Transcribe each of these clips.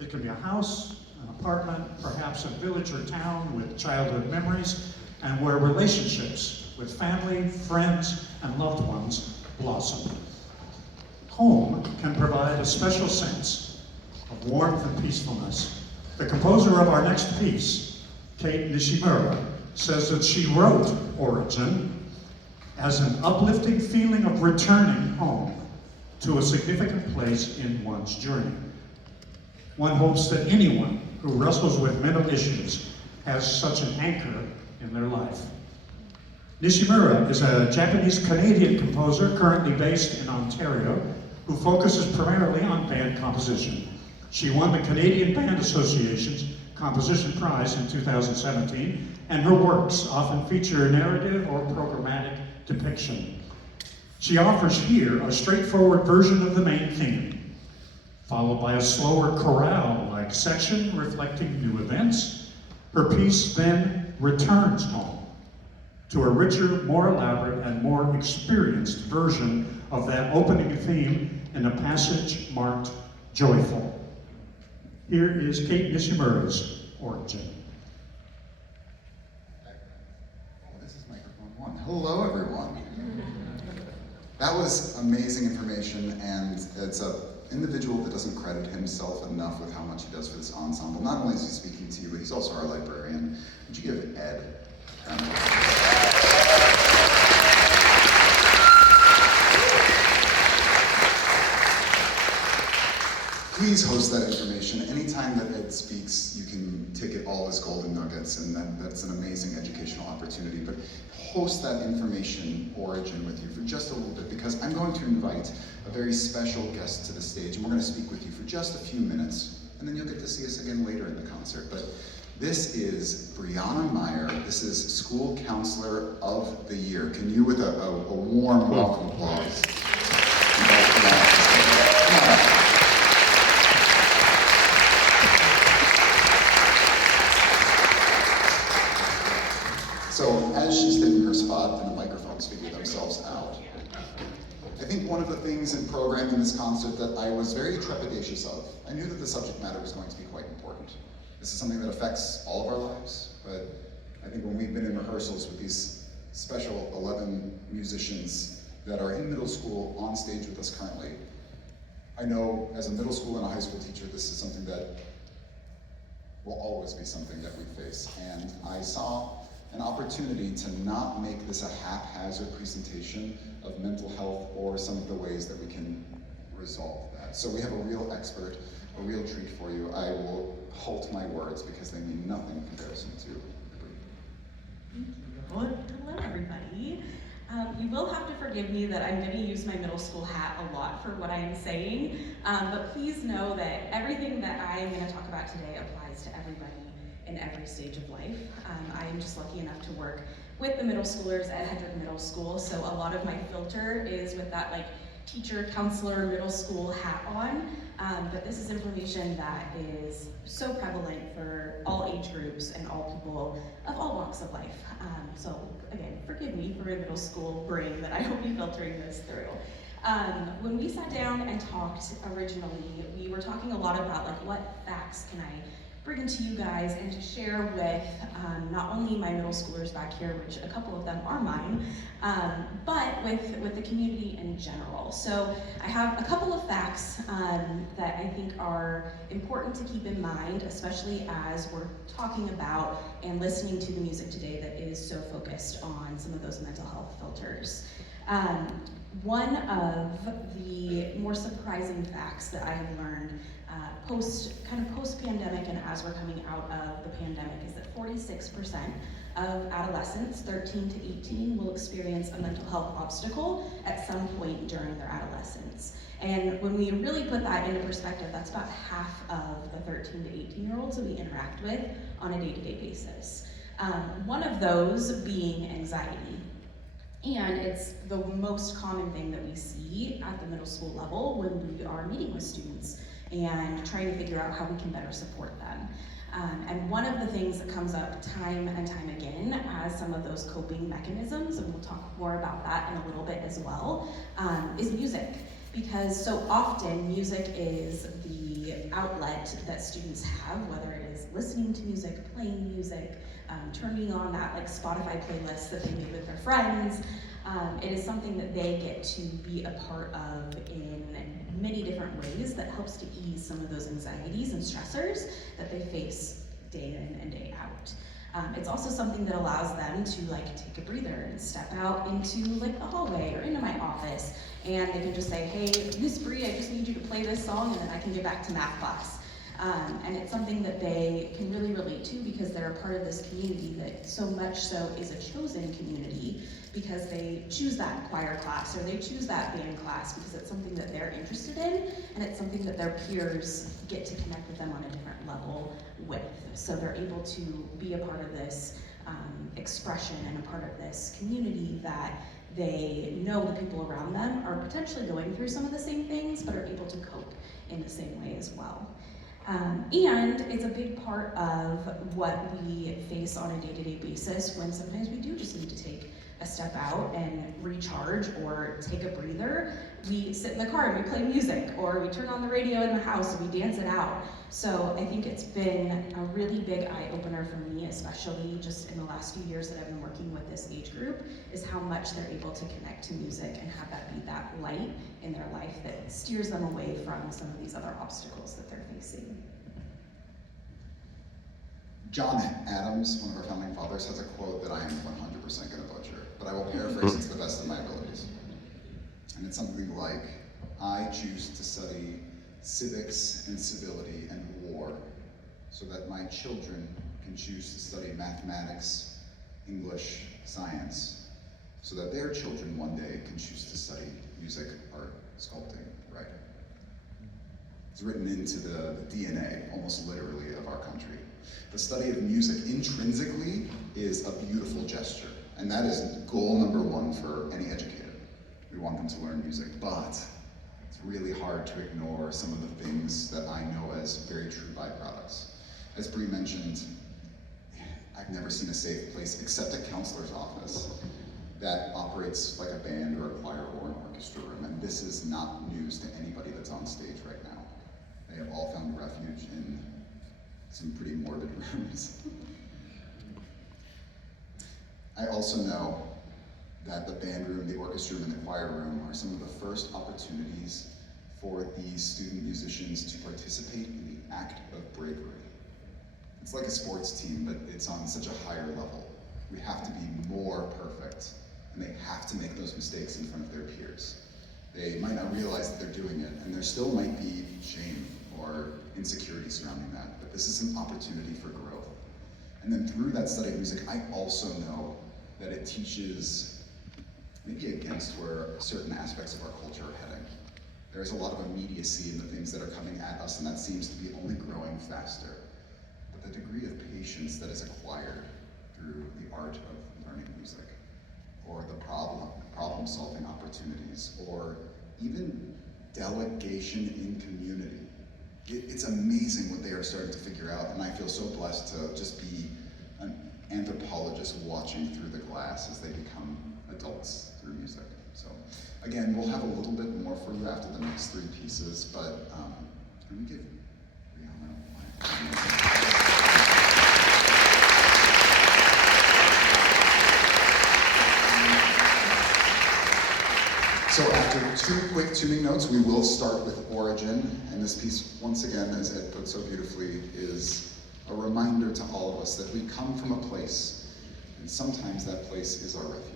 It can be a house, an apartment, perhaps a village or town with childhood memories, and where relationships with family, friends, and loved ones blossom. Home can provide a special sense of warmth and peacefulness. The composer of our next piece, Kate Nishimura, says that she wrote Origin as an uplifting feeling of returning home to a significant place in one's journey. One hopes that anyone who wrestles with mental issues has such an anchor in their life. Nishimura is a Japanese-Canadian composer currently based in Ontario who focuses primarily on band composition. She won the Canadian Band Association's Composition Prize in 2017, and her works often feature narrative or programmatic depiction. She offers here a straightforward version of the main theme, followed by a slower chorale-like section reflecting new events. Her piece then returns home to a richer, more elaborate, and more experienced version of that opening theme in a passage marked joyful. Here is Kate Nishimura's Origin. Oh, this is microphone one. Hello, everyone. That was amazing information, and it's an individual that doesn't credit himself enough with how much he does for this ensemble. Not only is he speaking to you, but he's also our librarian. Would you give Ed a round of applause? Please host that information. Anytime that Ed speaks, you can take it all as golden nuggets, and that's an amazing educational opportunity. But host that information Origin with you for just a little bit, because I'm going to invite a very special guest to the stage, and we're going to speak with you for just a few minutes, and then you'll get to see us again later in the concert. But this is Brianna Meyer. This is School Counselor of the Year. Can you, with a warm welcome applause? So as she's taking her spot and the microphones figure themselves out, I think one of the things in programming this concert that I was very trepidatious of, I knew that the subject matter was going to be quite important. This is something that affects all of our lives, but I think when we've been in rehearsals with these special 11 musicians that are in middle school on stage with us currently, I know as a middle school and a high school teacher, this is something that will always be something that we face. And I saw an opportunity to not make this a haphazard presentation of mental health or some of the ways that we can resolve that. So we have a real expert, a real treat for you. I will halt my words because they mean nothing in comparison to Thank you. Hello, everybody. You will have to forgive me that I'm going to use my middle school hat a lot for what I am saying, but please know that everything that I am going to talk about today applies to everybody in every stage of life. I am just lucky enough to work with the middle schoolers at Hedrick Middle School, so a lot of my filter is with that like teacher, counselor, middle school hat on, but this is information that is so prevalent for all age groups and all people of all walks of life. So again, forgive me for a middle school brain that I will be filtering this through. When we sat down and talked originally, we were talking a lot about like what facts can I bring to you guys and to share with not only my middle schoolers back here, which a couple of them are mine, but with the community in general. So I have a couple of facts that I think are important to keep in mind, especially as we're talking about and listening to the music today that is so focused on some of those mental health filters. One of the more surprising facts that I have learned post-pandemic and as we're coming out of the pandemic is that 46% of adolescents 13 to 18 will experience a mental health obstacle at some point during their adolescence. And when we really put that into perspective, that's about half of the 13 to 18-year-olds that we interact with on a day-to-day basis. One of those being anxiety. And it's the most common thing that we see at the middle school level when we are meeting with students and trying to figure out how we can better support them. And one of the things that comes up time and time again as some of those coping mechanisms, and we'll talk more about that in a little bit as well, is music. because so often music is the outlet that students have, whether it is listening to music, playing music, turning on that like Spotify playlist that they made with their friends. It is something that they get to be a part of in many different ways that helps to ease some of those anxieties and stressors that they face day in and day out. It's also something that allows them to like take a breather and step out into like the hallway or into my office, and they can just say, hey, Miss Bree, I just need you to play this song, and then I can get back to math class. And it's something that they can really relate to because they're a part of this community that so much so is a chosen community because they choose that choir class or they choose that band class because it's something that they're interested in, and it's something that their peers get to connect with them on a different level with. So they're able to be a part of this expression and a part of this community that they know the people around them are potentially going through some of the same things, but are able to cope in the same way as well. And it's a big part of what we face on a day-to-day basis when sometimes we do just need to take a step out and recharge or take a breather. We sit in the car and we play music, or we turn on the radio in the house and we dance it out. So I think it's been a really big eye-opener for me, especially just in the last few years that I've been working with this age group, is how much they're able to connect to music and have that be that light in their life that steers them away from some of these other obstacles that they're facing. John Adams, one of our founding fathers, has a quote that I am 100% going to butcher, but I will paraphrase it to the best of my abilities. And it's something like, I choose to study civics and civility and war so that my children can choose to study mathematics, English, science, so that their children one day can choose to study music, art, sculpting, writing. It's written into the DNA, almost literally, of our country. The study of music intrinsically is a beautiful gesture, and that is goal number one for any educator. We want them to learn music, but it's really hard to ignore some of the things that I know as very true byproducts. As Bree mentioned, I've never seen a safe place except a counselor's office that operates like a band or a choir or an orchestra room, and this is not news to anybody that's on stage right now. They have all found refuge in some pretty morbid rooms. I also know that the band room, the orchestra room, and the choir room are some of the first opportunities for these student musicians to participate in the act of bravery. It's like a sports team, but it's on such a higher level. We have to be more perfect, and they have to make those mistakes in front of their peers. They might not realize that they're doing it, and there still might be shame or insecurity surrounding that, but this is an opportunity for growth. And then through that study of music, I also know that it teaches maybe against where certain aspects of our culture are heading. There's a lot of immediacy in the things that are coming at us, and that seems to be only growing faster. But the degree of patience that is acquired through the art of learning music, or the problem-solving opportunities, or even delegation in community. It's amazing what they are starting to figure out, and I feel so blessed to just be an anthropologist watching through the glass as they become adults through music. So again, we'll have a little bit more for you after the next three pieces, but can we give Rihanna So after two quick tuning notes, we will start with Origin, and this piece, once again, as Ed put so beautifully, is a reminder to all of us that we come from a place, and sometimes that place is our refuge.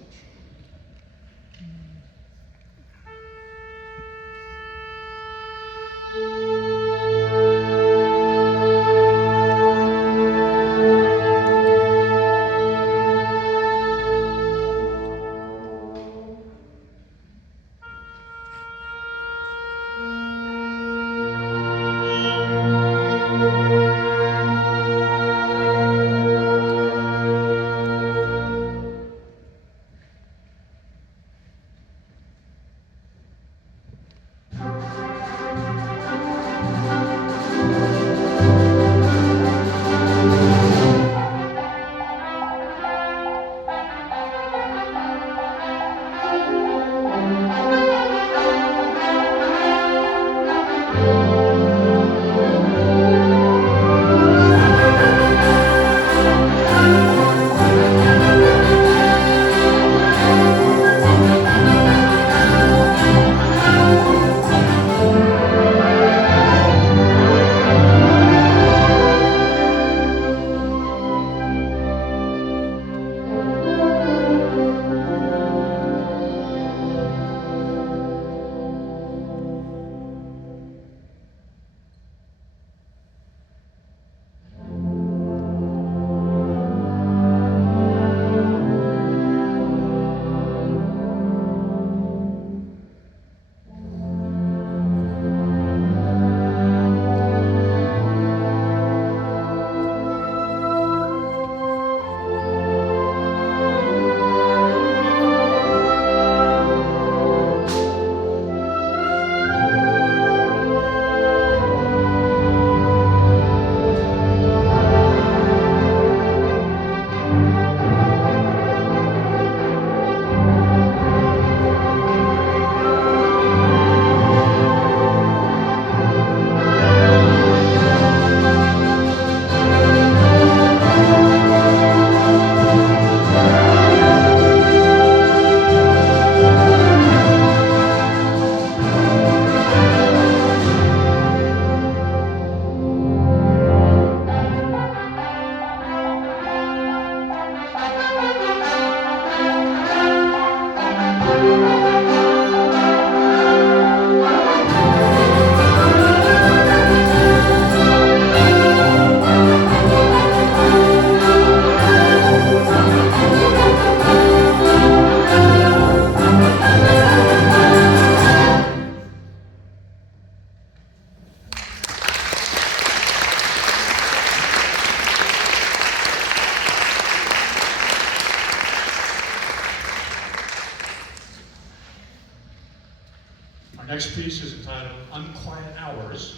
next piece is entitled Unquiet Hours.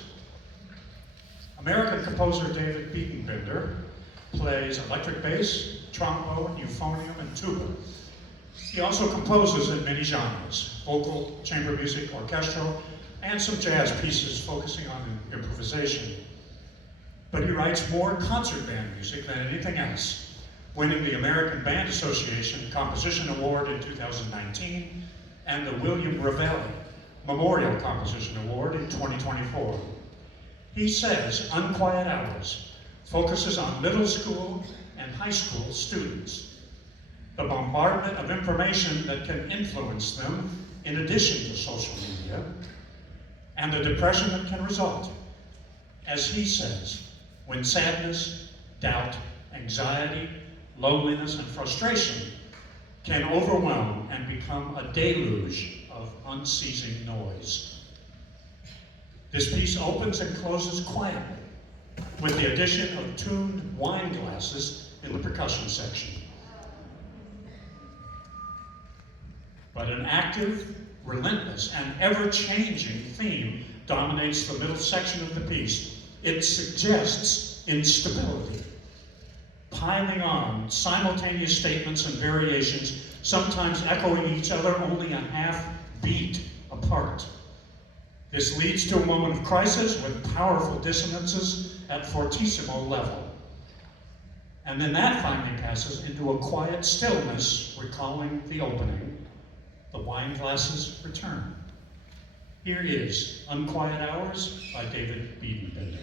American composer David Biedenbender plays electric bass, trombone, euphonium, and tuba. He also composes in many genres: vocal, chamber music, orchestral, and some jazz pieces focusing on improvisation. But he writes more concert band music than anything else, winning the American Band Association Composition Award in 2019 and the William Ravelli Memorial Composition Award in 2024. He says Unquiet Hours focuses on middle school and high school students. The bombardment of information that can influence them in addition to social media, and the depression that can result, as he says, when sadness, doubt, anxiety, loneliness, and frustration can overwhelm and become a deluge of unceasing noise. This piece opens and closes quietly with the addition of tuned wine glasses in the percussion section. But an active, relentless, and ever-changing theme dominates the middle section of the piece. It suggests instability, piling on simultaneous statements and variations, sometimes echoing each other only a half beat apart. This leads to a moment of crisis with powerful dissonances at fortissimo level. And then that finally passes into a quiet stillness, recalling the opening. The wine glasses return. Here is Unquiet Hours by David Biedenbender.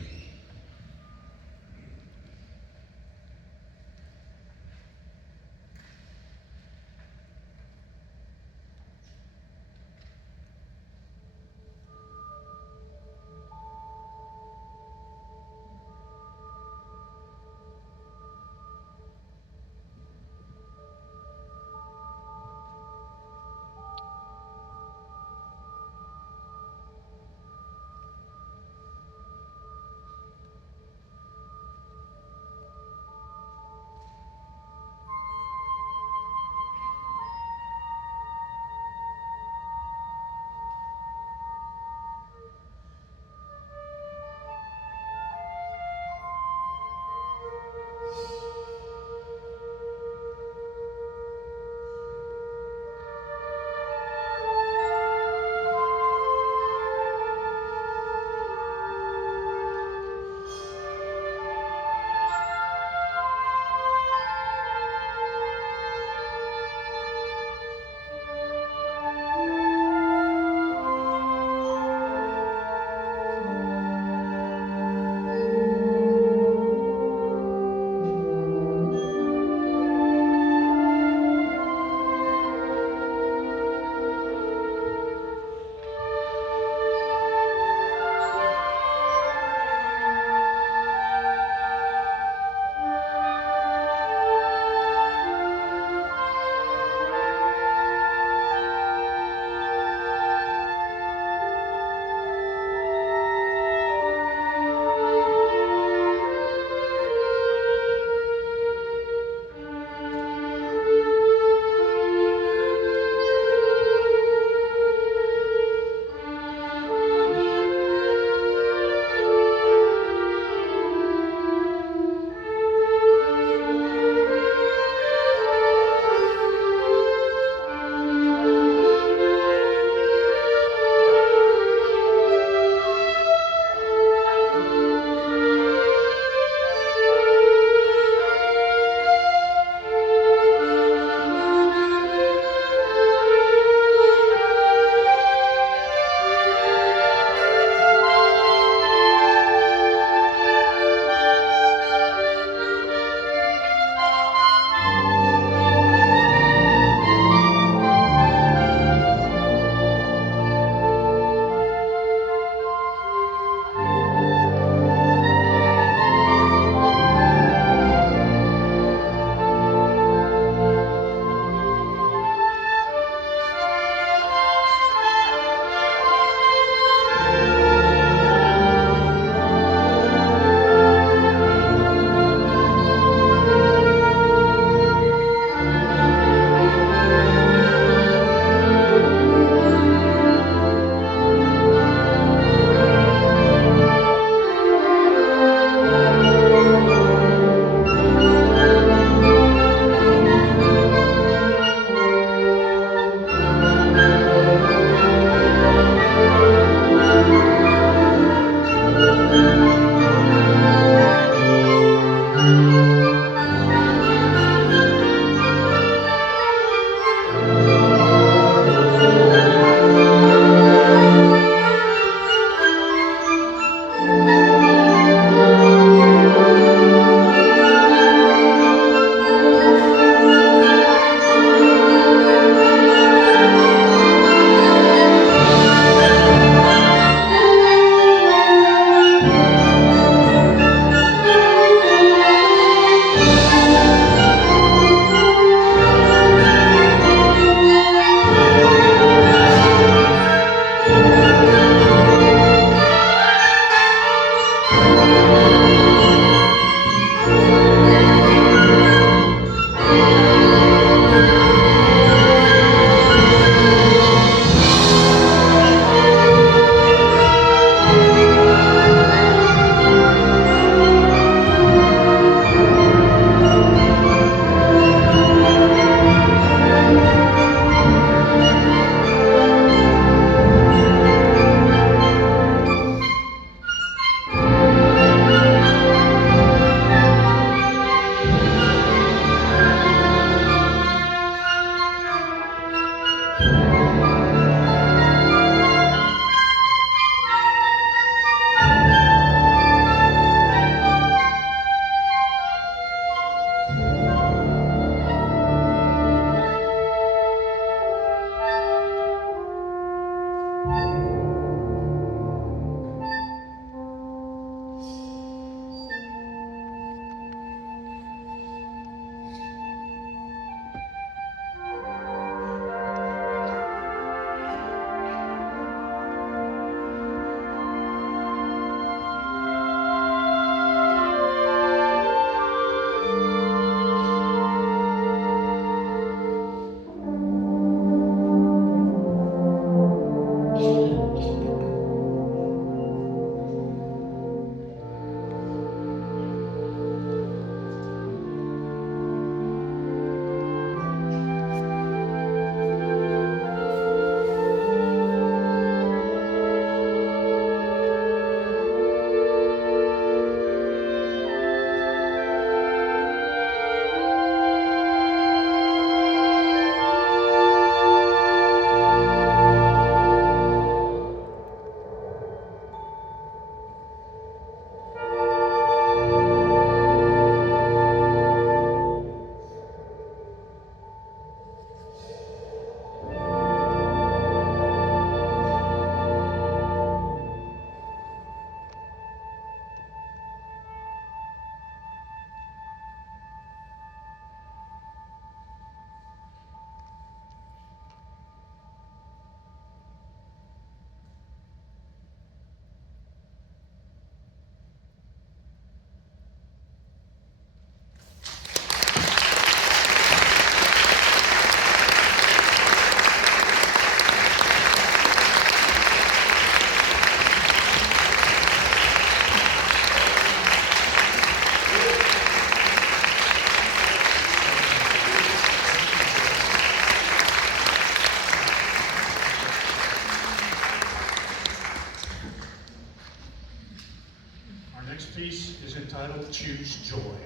Our next piece is entitled Choose Joy.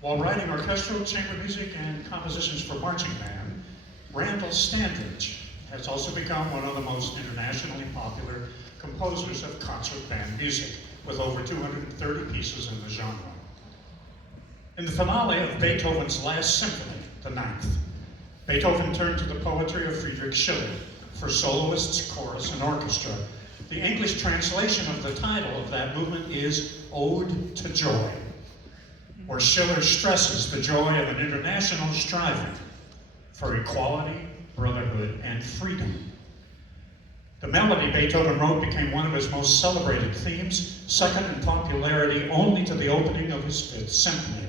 While writing orchestral, chamber music, and compositions for marching band, Randall Standridge has also become one of the most internationally popular composers of concert band music, with over 230 pieces in the genre. In the finale of Beethoven's last symphony, the Ninth, Beethoven turned to the poetry of Friedrich Schiller for soloists, chorus, and orchestra. The English translation of the title of that movement is Ode to Joy, where Schiller stresses the joy of an international striving for equality, brotherhood, and freedom. The melody Beethoven wrote became one of his most celebrated themes, second in popularity only to the opening of his Fifth Symphony.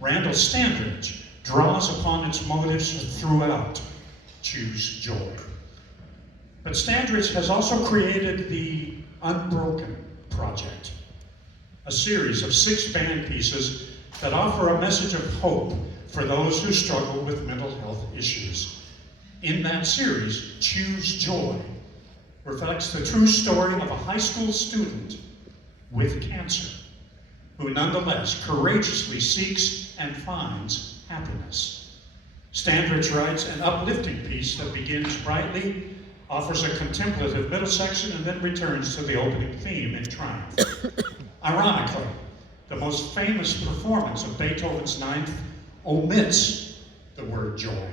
Randall Standridge draws upon its motives throughout Choose Joy. But Standridge has also created the Unbroken Project, a series of 6 band pieces that offer a message of hope for those who struggle with mental health issues. In that series, Choose Joy reflects the true story of a high school student with cancer, who nonetheless courageously seeks and finds happiness. Standridge writes an uplifting piece that begins brightly, offers a contemplative middle section, and then returns to the opening theme in triumph. Ironically, the most famous performance of Beethoven's Ninth omits the word joy.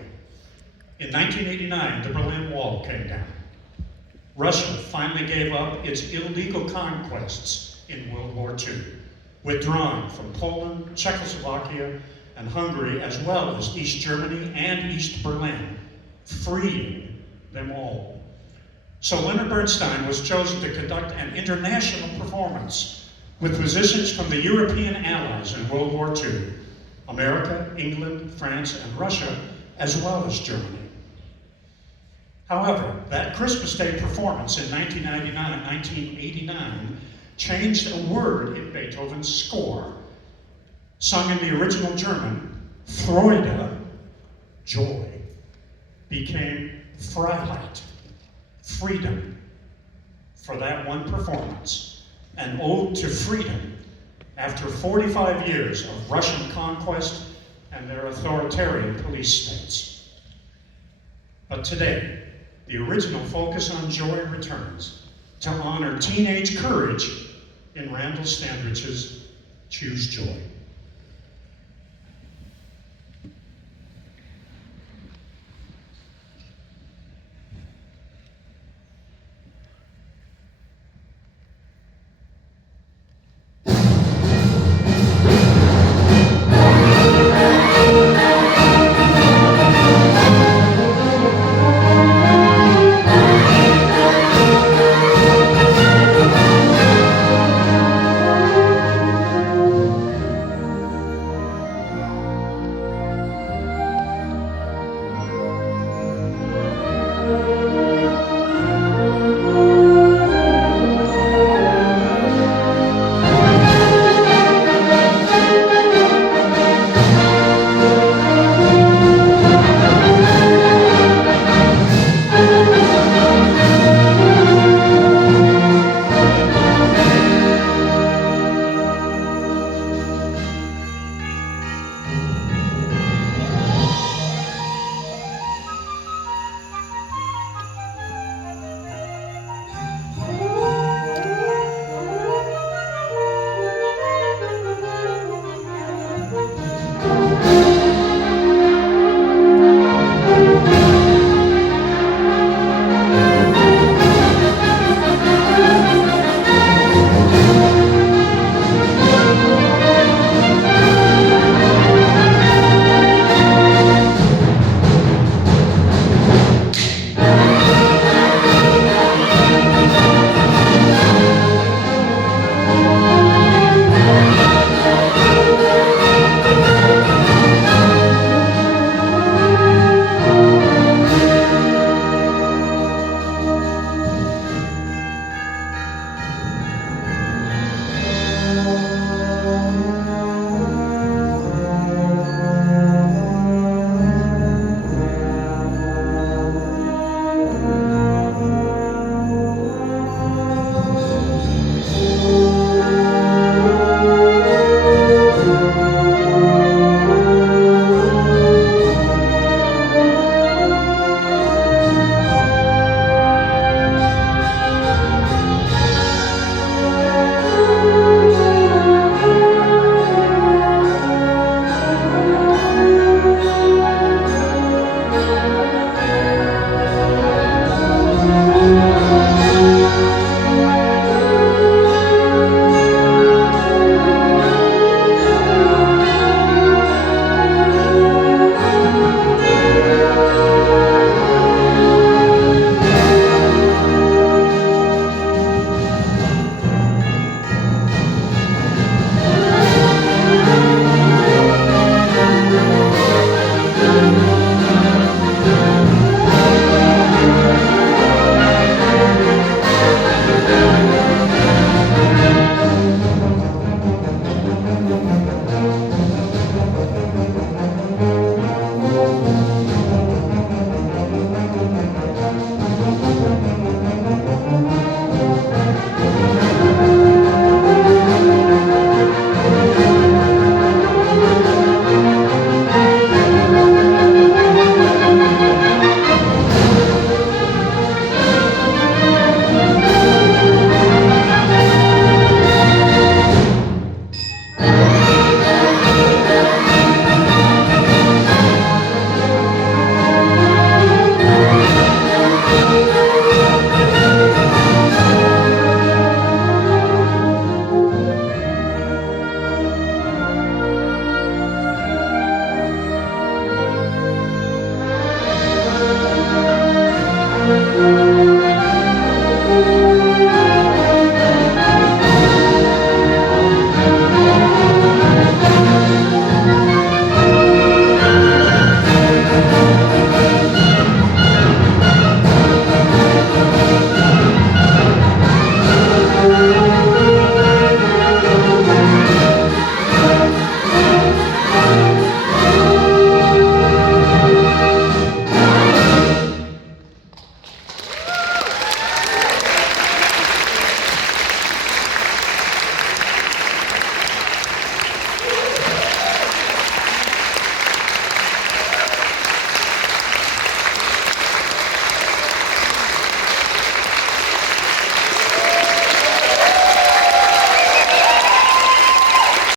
In 1989, the Berlin Wall came down. Russia finally gave up its illegal conquests in World War II, withdrawing from Poland, Czechoslovakia, and Hungary, as well as East Germany and East Berlin, freeing them all. So Leonard Bernstein was chosen to conduct an international performance with musicians from the European allies in World War II, America, England, France, and Russia, as well as Germany. However, that Christmas Day performance in 1999 and 1989 changed a word in Beethoven's score. Sung in the original German, Freude, joy, became Freiheit, freedom, for that one performance, an ode to freedom after 45 years of Russian conquest and their authoritarian police states. But today, the original focus on joy returns to honor teenage courage in Randall Standridge's Choose Joy.